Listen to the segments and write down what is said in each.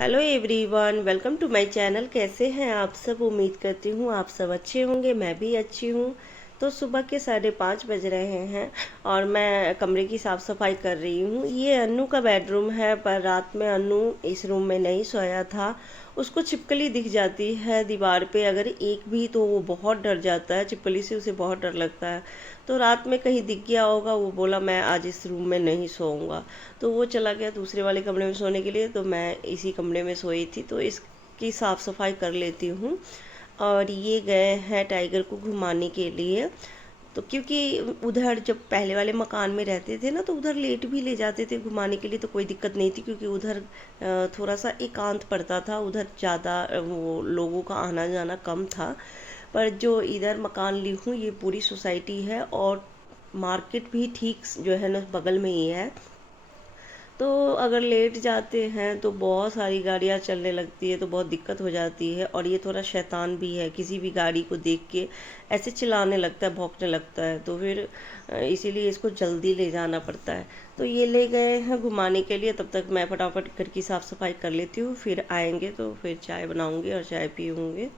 Hello everyone, welcome to my channel. कैसे हैं आप सब? उम्मीद करती हूँ आप सब अच्छे होंगे। मैं भी अच्छी हूँ। तो सुबह के 5:30 बज रहे हैं और मैं कमरे की साफ़ सफाई कर रही हूँ। ये अन्नू का बेडरूम है, पर रात में अन्नू इस रूम में नहीं सोया था। उसको छिपकली दिख जाती है दीवार पे, अगर एक भी तो वो बहुत डर जाता है। छिपकली से उसे बहुत डर लगता है। तो रात में कहीं दिख गया होगा, वो बोला मैं आज इस रूम में नहीं सोऊंगा। तो वो चला गया दूसरे वाले कमरे में सोने के लिए, तो मैं इसी कमरे में सोई थी। तो इसकी साफ़ सफाई कर लेती हूँ। और ये गए हैं टाइगर को घुमाने के लिए। तो क्योंकि उधर जब पहले वाले मकान में रहते थे ना, तो उधर लेट भी ले जाते थे घुमाने के लिए, तो कोई दिक्कत नहीं थी, क्योंकि उधर थोड़ा सा एकांत पड़ता था। उधर ज़्यादा वो लोगों का आना जाना कम था। पर जो इधर मकान ली हूँ, ये पूरी सोसाइटी है और मार्केट भी ठीक जो है ना बगल में ही है। तो अगर लेट जाते हैं तो बहुत सारी गाड़ियाँ चलने लगती है, तो बहुत दिक्कत हो जाती है। और ये थोड़ा शैतान भी है, किसी भी गाड़ी को देख के ऐसे चिल्लाने लगता है, भौंकने लगता है। तो फिर इसीलिए इसको जल्दी ले जाना पड़ता है। तो ये ले गए हैं घुमाने के लिए। तब तक मैं फटाफट घर की साफ़ सफाई कर लेती हूँ, फिर आएंगे तो फिर चाय बनाऊँगी और चाय पीऊँगी।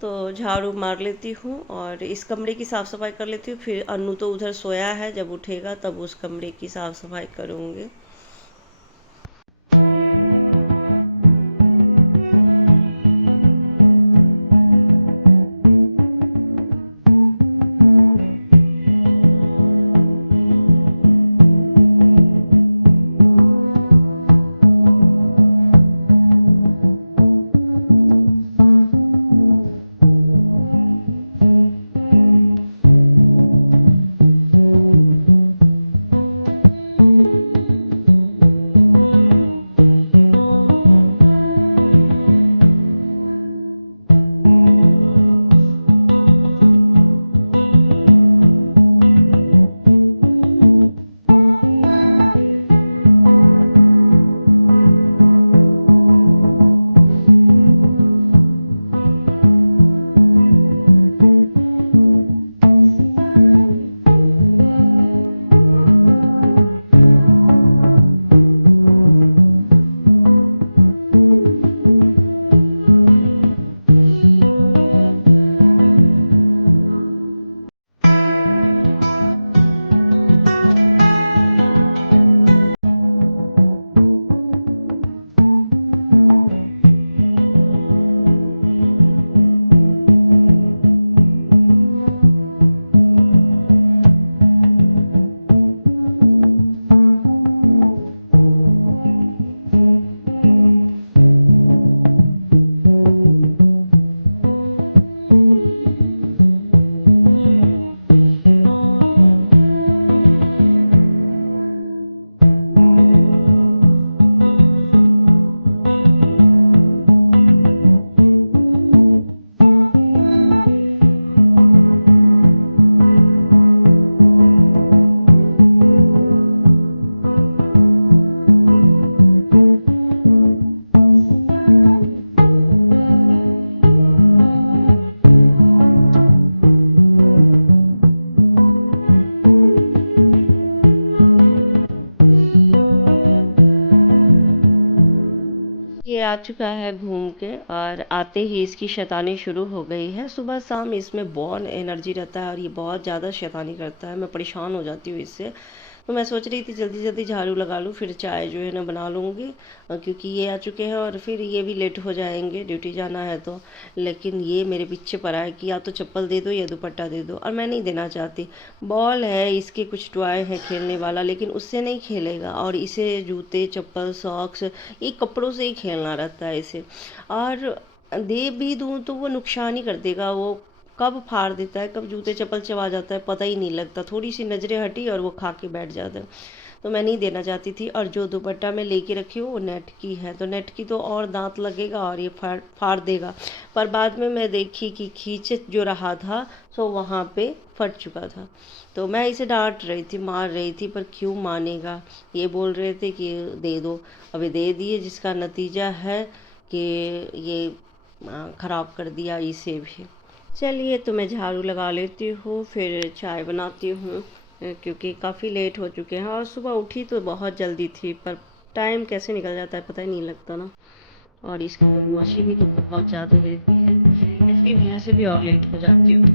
तो झाड़ू मार लेती हूँ और इस कमरे की साफ़ सफाई कर लेती हूँ। फिर अन्नू तो उधर सोया है, जब उठेगा तब उस कमरे की साफ़ सफाई करूँगी। ये आ चुका है घूम के, और आते ही इसकी शैतानी शुरू हो गई है। सुबह शाम इसमें बहुत एनर्जी रहता है और ये बहुत ज़्यादा शैतानी करता है। मैं परेशान हो जाती हूँ इससे। तो मैं सोच रही थी जल्दी जल्दी झाड़ू लगा लूँ, फिर चाय जो है ना बना लूँगी, क्योंकि ये आ चुके हैं और फिर ये भी लेट हो जाएंगे, ड्यूटी जाना है तो। लेकिन ये मेरे पीछे पड़ा है कि या तो चप्पल दे दो या दुपट्टा दे दो, और मैं नहीं देना चाहती। बॉल है इसके, कुछ टॉय है खेलने वाला, लेकिन उससे नहीं खेलेगा। और इसे जूते चप्पल सॉक्स, ये कपड़ों से ही खेलना रहता है इसे। और दे भी दूँ तो वो नुकसान ही कर देगा। वो कब फाड़ देता है, कब जूते चप्पल चबा जाता है, पता ही नहीं लगता। थोड़ी सी नज़रें हटी और वो खा के बैठ जाता है। तो मैं नहीं देना चाहती थी। और जो दुपट्टा मैं लेके रखी हूँ वो नेट की है, तो नेट की तो और दांत लगेगा और ये फाड़ फाड़ देगा। पर बाद में मैं देखी कि खींच जो रहा था, तो वहाँ पे फट चुका था। तो मैं इसे डांट रही थी, मार रही थी, पर क्यों मानेगा। ये बोल रहे थे कि दे दो। अभी दे दिए, जिसका नतीजा है कि ये ख़राब कर दिया इसे भी। चलिए, तो मैं झाड़ू लगा लेती हूँ, फिर चाय बनाती हूँ, क्योंकि काफ़ी लेट हो चुके हैं। और सुबह उठी तो बहुत जल्दी थी, पर टाइम कैसे निकल जाता है पता ही नहीं लगता ना। और इसकी बदमाशी भी बहुत ज़्यादा रहती है, इसकी वजह से भी और लेट हो जाती हूँ।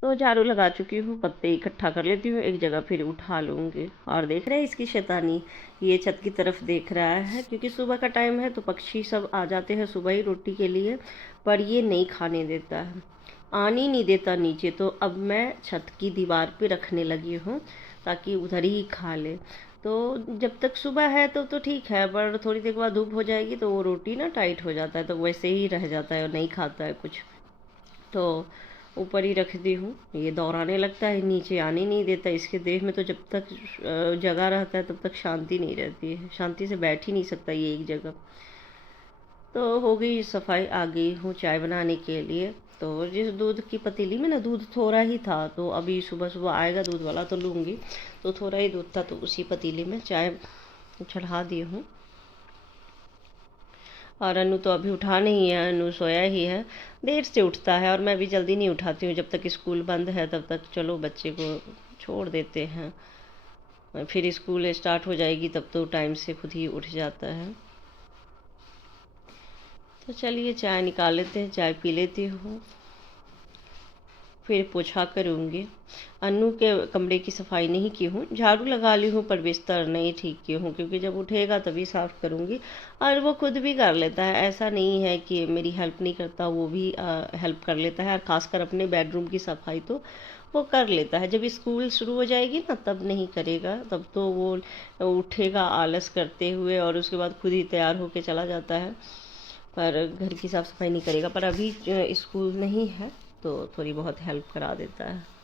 तो झाड़ू लगा चुकी हूँ, पत्ते इकट्ठा कर लेती हूँ एक जगह, फिर उठा लूँगी। और देख रहे हैं इसकी शैतानी, ये छत की तरफ देख रहा है क्योंकि सुबह का टाइम है तो पक्षी सब आ जाते हैं सुबह ही रोटी के लिए, पर ये नहीं खाने देता है, आने नहीं देता नीचे। तो अब मैं छत की दीवार पे रखने लगी हूँ ताकि उधर ही खा ले। तो जब तक सुबह है तो ठीक है, पर थोड़ी देर बाद धूप हो जाएगी तो वो रोटी ना टाइट हो जाता है, तो वैसे ही रह जाता है और नहीं खाता है कुछ। तो ऊपर ही रख दी हूँ, ये दौड़ाने लगता है, नीचे आने नहीं देता। इसके देह में तो जब तक जगह रहता है तब तक शांति नहीं रहती है, शांति से बैठ ही नहीं सकता ये एक जगह। तो हो गई सफाई, आ गई हूँ चाय बनाने के लिए। तो जिस दूध की पतीली में ना दूध थोड़ा ही था, तो अभी सुबह सुबह आएगा दूध वाला तो लूँगी। तो थोड़ा ही दूध था तो उसी पतीली में चाय चढ़ा दी हूँ। और अनु तो अभी उठा नहीं है, अनु सोया ही है, देर से उठता है और मैं भी जल्दी नहीं उठाती हूँ। जब तक स्कूल बंद है तब तक चलो बच्चे को छोड़ देते हैं, फिर स्कूल स्टार्ट हो जाएगी तब तो टाइम से खुद ही उठ जाता है। तो चलिए चाय निकाल लेते हैं, चाय पी लेती हूँ, फिर पोछा करूँगी। अन्नू के कमरे की सफाई नहीं की हूँ, झाड़ू लगा ली हूँ पर बिस्तर नहीं ठीक की हूँ क्योंकि जब उठेगा तभी साफ़ करूँगी। और वो खुद भी कर लेता है, ऐसा नहीं है कि मेरी हेल्प नहीं करता, वो भी हेल्प कर लेता है। और ख़ासकर अपने बेडरूम की सफाई तो वो कर लेता है। जब स्कूल शुरू हो जाएगी ना तब नहीं करेगा, तब तो वो उठेगा आलस करते हुए और उसके बाद खुद ही तैयार होके चला जाता है, पर घर की साफ़ सफाई नहीं करेगा। पर अभी स्कूल नहीं है तो थोड़ी बहुत हेल्प करा देता है।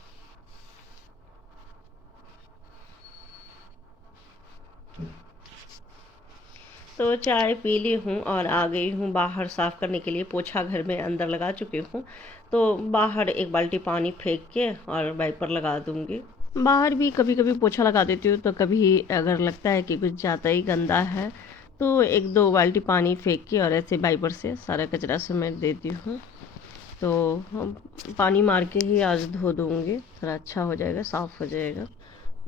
तो चाय पी ली हूँ और आ गई हूँ बाहर साफ़ करने के लिए। पोछा घर में अंदर लगा चुकी हूँ, तो बाहर एक बाल्टी पानी फेंक के और वाइपर लगा दूँगी। बाहर भी कभी कभी पोछा लगा देती हूँ, तो कभी अगर लगता है कि कुछ ज़्यादा ही गंदा है तो एक दो बाल्टी पानी फेंक के और ऐसे वाइपर से सारा कचरा समेट देती हूँ। तो पानी मार के ही आज धो दूँगी, थोड़ा अच्छा हो जाएगा, साफ़ हो जाएगा।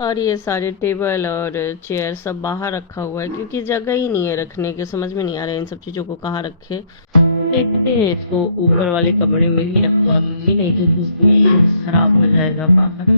और ये सारे टेबल और चेयर सब बाहर रखा हुआ है क्योंकि जगह ही नहीं है रखने के, समझ में नहीं आ रहा है इन सब चीज़ों को कहाँ रखे। देखते हैं इसको ऊपर वाले कमरे में ही रखवा दूँगी, नहीं तो धूप में खराब हो जाएगा बाहर।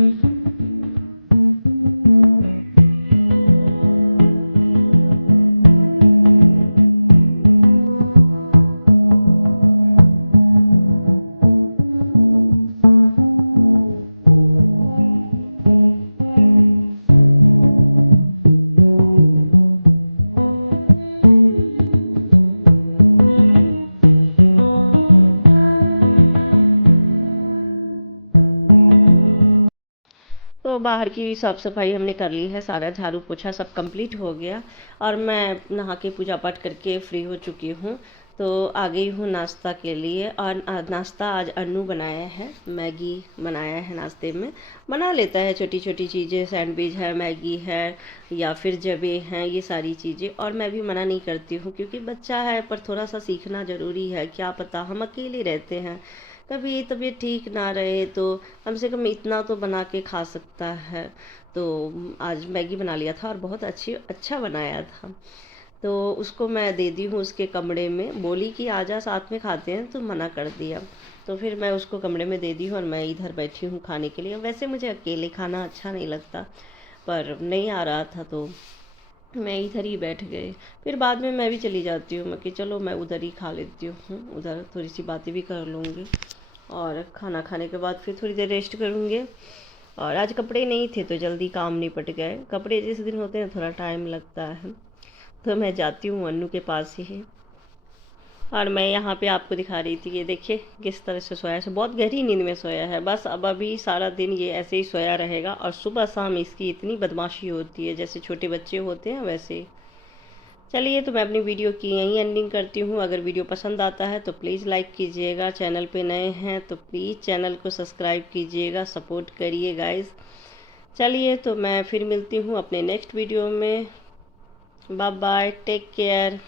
तो बाहर की साफ़ सफाई हमने कर ली है, सारा झाड़ू पोछा सब कंप्लीट हो गया और मैं नहा के पूजा पाठ करके फ्री हो चुकी हूँ। तो आ गई हूँ नाश्ता के लिए। और नाश्ता आज अन्नू बनाया है, मैगी बनाया है। नाश्ते में बना लेता है छोटी छोटी चीज़ें, सैंडविच है, मैगी है या फिर जबे हैं, ये सारी चीज़ें। और मैं भी मना नहीं करती हूँ क्योंकि बच्चा है, पर थोड़ा सा सीखना ज़रूरी है। क्या पता, हम अकेले रहते हैं, कभी तबीयत ठीक ना रहे तो कम से कम इतना तो बना के खा सकता है। तो आज मैगी बना लिया था और बहुत अच्छा बनाया था। तो उसको मैं दे दी हूँ उसके कमरे में, बोली कि आजा साथ में खाते हैं, तो मना कर दिया। तो फिर मैं उसको कमरे में दे दी हूँ और मैं इधर बैठी हूँ खाने के लिए। वैसे मुझे अकेले खाना अच्छा नहीं लगता, पर नहीं आ रहा था तो मैं इधर ही बैठ गए। फिर बाद में मैं भी चली जाती हूँ, मैं कि चलो मैं उधर ही खा लेती हूँ, उधर थोड़ी सी बातें भी कर लूँगी और खाना खाने के बाद फिर थोड़ी देर रेस्ट करूँगी। और आज कपड़े नहीं थे तो जल्दी काम निपट गए। कपड़े जिस दिन होते हैं थोड़ा टाइम लगता है, तो मैं जाती हूँ अन्नू के पास ही। और मैं यहाँ पे आपको दिखा रही थी, ये देखिए किस तरह से सोया है, बहुत गहरी नींद में सोया है। बस अब अभी सारा दिन ये ऐसे ही सोया रहेगा और सुबह शाम इसकी इतनी बदमाशी होती है, जैसे छोटे बच्चे होते हैं वैसे। चलिए, तो मैं अपनी वीडियो की यहीं एंडिंग करती हूँ। अगर वीडियो पसंद आता है तो प्लीज़ लाइक कीजिएगा, चैनल पे नए हैं तो प्लीज़ चैनल को सब्सक्राइब कीजिएगा, सपोर्ट करिए गाइस। चलिए, तो मैं फिर मिलती हूँ अपने नेक्स्ट वीडियो में। Bye bye, take care.